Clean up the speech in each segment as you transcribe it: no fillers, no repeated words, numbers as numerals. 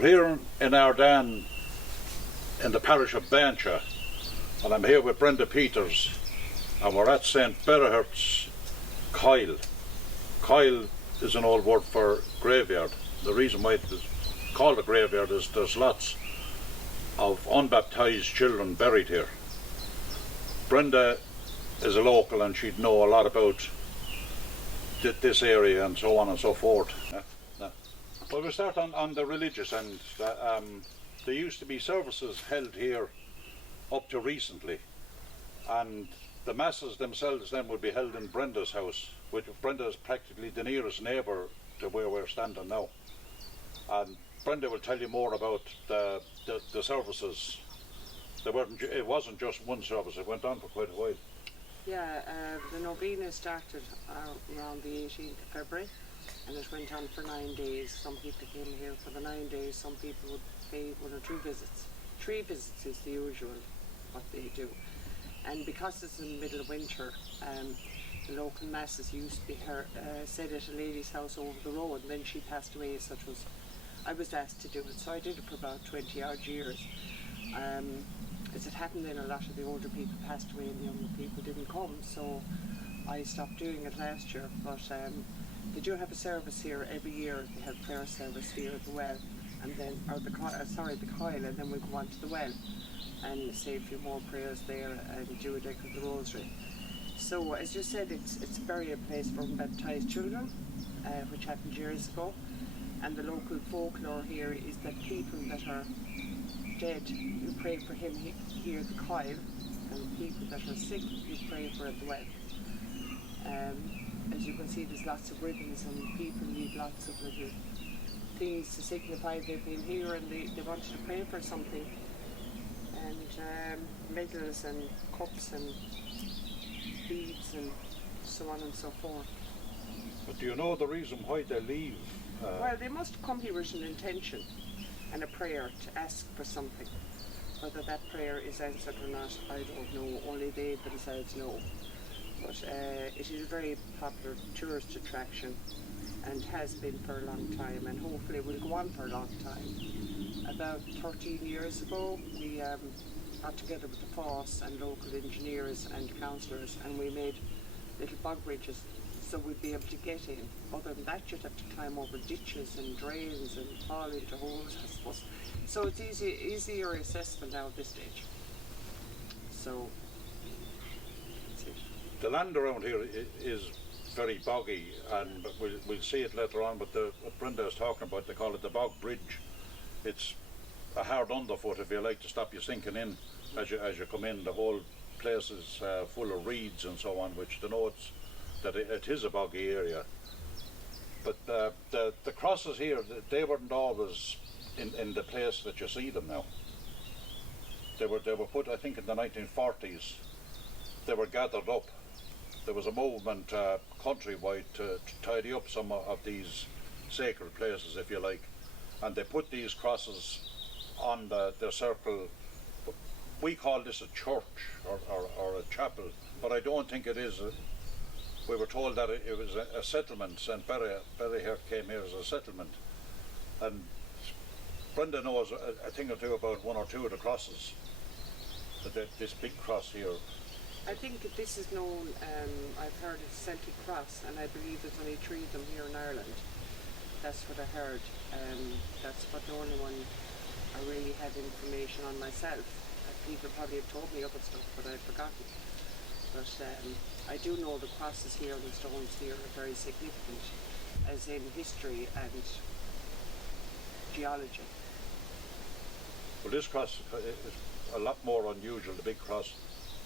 We're here in Ardan, in the parish of Bancha, and I'm here with Brenda Peters, and we're at St. Berahurt's Coil. Coil is an old word for graveyard. The reason why it is called a graveyard is there's lots of unbaptised children buried here. Brenda is a local and she'd know a lot about this area and so on and so forth. Well, we start on the religious end. There used to be services held here up to recently, and the masses themselves then would be held in Brenda's house, which Brenda is practically the nearest neighbour to where we're standing now. And Brenda will tell you more about the services. It wasn't just one service, it went on for quite a while. Yeah, the novena started around the 18th of February, and it went on for 9 days. Some people came here for the 9 days, some people would pay 1 or 2 visits. 3 visits is the usual what they do. And because it's in the middle of winter, the local masses used to be said at a lady's house over the road, and then she passed away, so I was asked to do it. So I did it for about 20 odd years. As it happened then, a lot of the older people passed away and the younger people didn't come, so I stopped doing it last year. But they do have a service here every year. They have prayer service here at the well, and then the coil, and then we go on to the well and say a few more prayers there and do a deck of the rosary. So as you said, it's a burial place for unbaptised children, which happened years ago. And the local folklore here is that people that are dead, you pray for him here at the coil, and people that are sick, you pray for at the well. As you can see, there's lots of ribbons, and people leave lots of little things to signify they've been here and they wanted to pray for something. And medals and cups and beads and so on and so forth. But do you know the reason why they leave? Well, they must come here with an intention and a prayer to ask for something. Whether that prayer is answered or not, I don't know. Only they themselves know. But it is a very popular tourist attraction and has been for a long time, and hopefully will go on for a long time. About 13 years ago, we got together with the FOSS and local engineers and councillors, and we made little bog bridges so we'd be able to get in. Other than that, you'd have to climb over ditches and drains and fall into holes, I suppose. So it's easier assessment now at this stage. So that's it. The land around here is very boggy, and we'll see it later on, but what Brenda is talking about, they call it the bog bridge. It's a hard underfoot, if you like, to stop you sinking in as you come in. The whole place is full of reeds and so on, which denotes that it is a boggy area. But the crosses here, they weren't always in the place that you see them now. They were put, I think, in the 1940s. They were gathered up. There was a movement countrywide to tidy up some of these sacred places, if you like, and they put these crosses on the circle. We call this a church or a chapel, but I don't think it is. We were told that it was a settlement. St. Berahurt came here as a settlement, and Brenda knows a thing or two about 1 or 2 of the crosses. This big cross here. I think this is known, I've heard it's Celtic Cross, and I believe there's only 3 of them here in Ireland. That's what I heard. That's what the only one I really have information on myself. People probably have told me other stuff, but I've forgotten. But I do know the crosses here and the stones here are very significant, as in history and geology. Well, this cross is a lot more unusual, the big cross,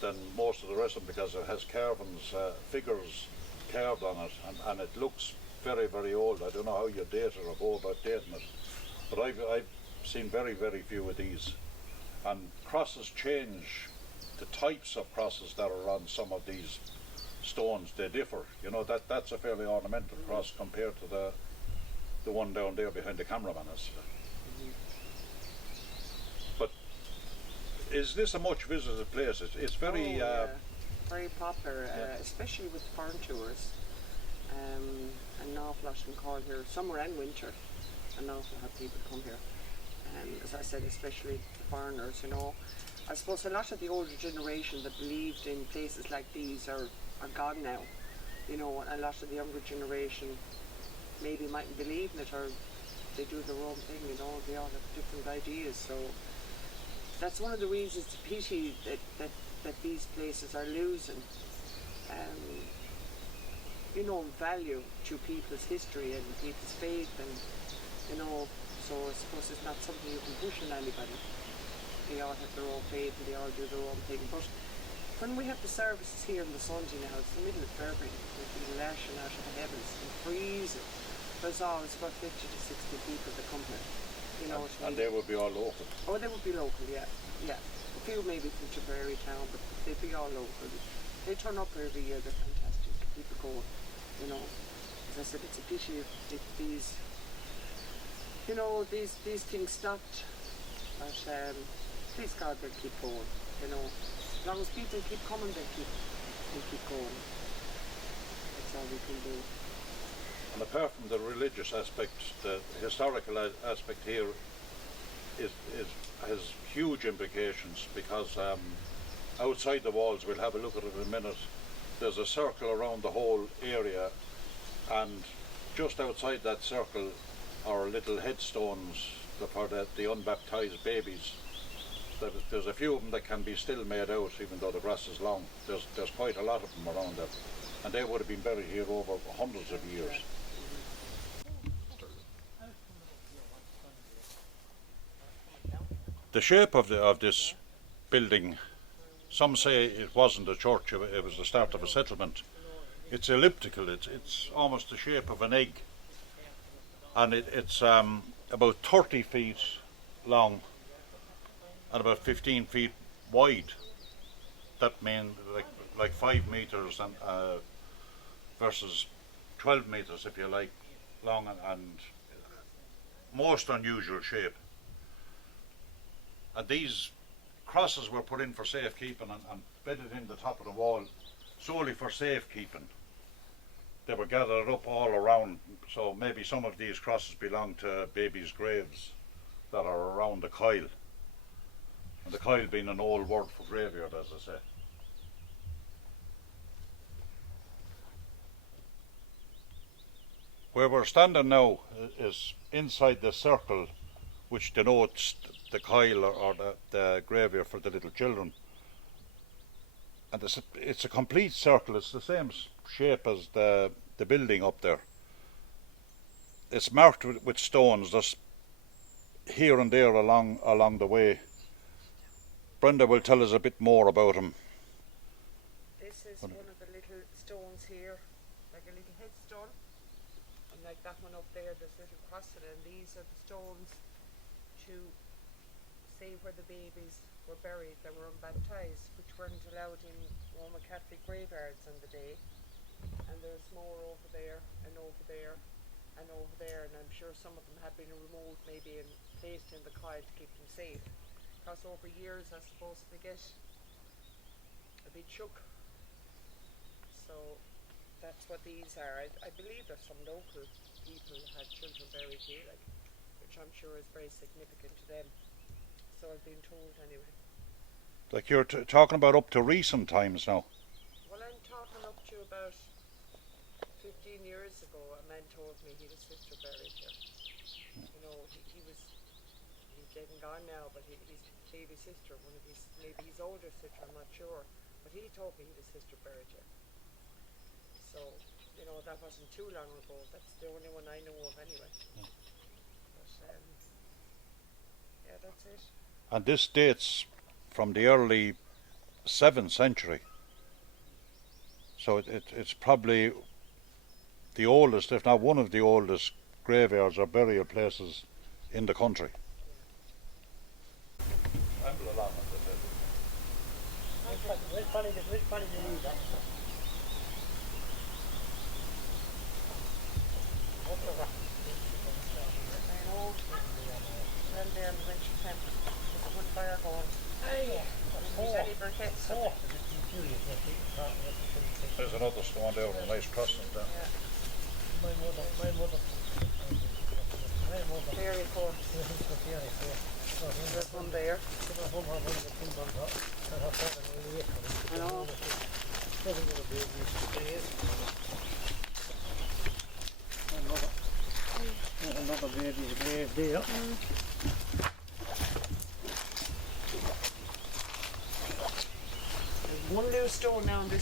than most of the rest of them, because it has carvings, figures carved on it, and it looks very, very old. I don't know how you date it or go about dating it, but I've seen very, very few of these. And crosses change. The types of crosses that are on some of these stones, they differ. You know, that's a fairly ornamental cross compared to the one down there behind the cameraman is. But is this a much visited place? It's very very popular, especially with foreign tours. An awful lot of them call here, summer and winter. An awful lot of people come here. as I said, especially the foreigners, you know. I suppose a lot of the older generation that believed in places like these are gone now, you know, and a lot of the younger generation maybe mightn't believe in it, or they do their own thing, you know, they all have different ideas. So that's one of the reasons, it's a pity that these places are losing, you know, value to people's history and people's faith, and, you know, so I suppose it's not something you can push on anybody. They all have their own faith and they all do their own thing. But when we have the services here in the Sunday now, it's the middle of February, with the lashing out of the heavens and freezing. There's always about 50 to 60 people that come here. You know, and they would be all local. Oh, they would be local, yeah. Yeah. A few maybe from Tipperary town, but they'd be all local. They turn up every year, they're fantastic. Keep it going. You know, as I said, it's a pity if these, you know, these things stopped. But please God, they'll keep going. You know, as long as people keep coming, they'll keep going. That's all we can do. And apart from the religious aspect, the historical aspect here has huge implications, because outside the walls, we'll have a look at it in a minute, there's a circle around the whole area, and just outside that circle are little headstones for the unbaptized babies. There's a few of them that can be still made out, even though the grass is long. There's quite a lot of them around there, and they would have been buried here over hundreds of years. The shape of this building, some say it wasn't a church, it was the start of a settlement. It's elliptical, it's almost the shape of an egg, and it's about 30 feet long and about 15 feet wide. That means like 5 meters and versus 12 meters, if you like, long, and most unusual shape. And these crosses were put in for safekeeping and bedded in the top of the wall solely for safekeeping. They were gathered up all around, so maybe some of these crosses belong to babies' graves that are around the coil. And the coil being an old word for graveyard, as I say. Where we're standing now is inside the circle which denotes the coil or the graveyard for the little children. And it's a complete circle, it's the same shape as the building up there. It's marked with stones, there's here and there along the way. Brenda will tell us a bit more about him. This is one of the little stones here, like a little headstone, and like that one up there, there's little crosses, and these are the stones to say where the babies were buried that were unbaptized, which weren't allowed in Roman Catholic graveyards in the day. And there's more over there and over there and over there, and I'm sure some of them have been removed maybe and placed in the coil to keep them safe, because over years I suppose they get a bit shook. So that's what these are. I believe there's some local people who had children buried here, like, which I'm sure is very significant to them. So I've been told anyway. Like you're talking about up to recent times now. Well, I'm talking up to about 15 years ago. A man told me he had a sister buried here. You know, he's dead and gone now, but his baby sister, one of his, maybe his older sister, I'm not sure, but he told me he had a sister buried here. So, you know, that wasn't too long ago. That's the only one I know of anyway. But, yeah, that's it. And this dates from the early 7th century. So it's probably the oldest, if not one of the oldest, graveyards or burial places in the country. There's another stone there with a nice cross in there. Yeah. Fairy Fort. There's one there. I know. Another baby's grave there. There's one loose stone now in this